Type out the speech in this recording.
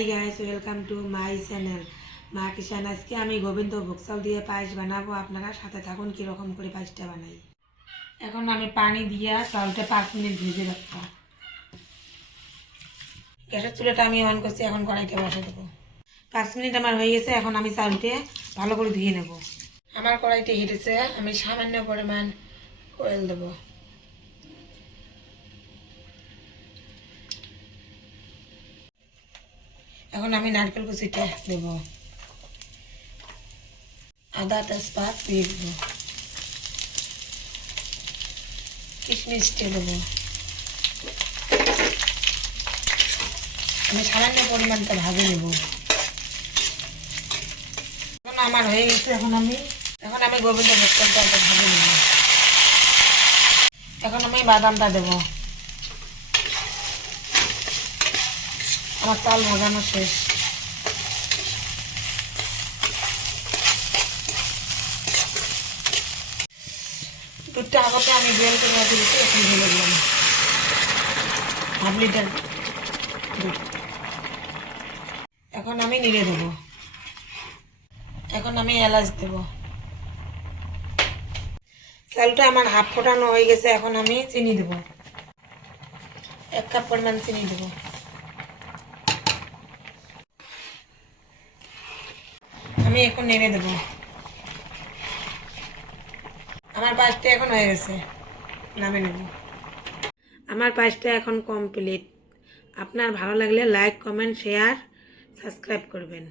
Hi guys, welcome to my channel মা কিষান। আজকে আমি গোবিন্দভোগ চাল দিয়ে পায়েস বানাবো। আপনারা সাথে থাকুন কীরকম করে পায়েসটা বানাই। এখন আমি পানি দিয়ে চালটা 5 মিনিট ভিজে রাখবো। গ্যাসের চুলাটা আমি অন করছি, এখন কড়াইটা বসে দেবো। 5 মিনিট আমার হয়ে গেছে। এখন আমি চালটা ভালো করে ধুয়ে নেব। আমার কড়াইটা হিটেছে, আমি সামান্য পরিমাণ অয়েল দেবো। এখন আমি নারকেল কুচিটা দেব, আদা তেজপাত দিয়ে দেবো, কিশমিশটা দেবো। আমি সামান্য পরিমাণটা ভাজে নেব। এখন আমার হয়ে গেছে। এখন আমি গোবিন্দভোগ চালটা ভাজে নেব। এখন আমি বাদামটা দেব। আমার চাল ভাজানো শেষ। দুধটা আগতে আমি বেল করে রাখি দিচ্ছি, এখন ঢেলে দিলাম হাফ লিটার দুধ। এখন আমি নেড়ে দেবো। এখন আমি এলাচ দেব। চালটা আমার হাফ ফোটানো হয়ে গেছে। এখন আমি চিনি দেব, 1 কাপ পরিমাণ চিনি দেব। আমি এখন নেড়ে দেব। আমার পায়েসটা এখন হয়ে গেছে, নামিয়ে নেব। আমার পায়েসটা এখন কমপ্লিট। আপনার ভালো লাগলে লাইক, কমেন্ট, শেয়ার, সাবস্ক্রাইব করবেন।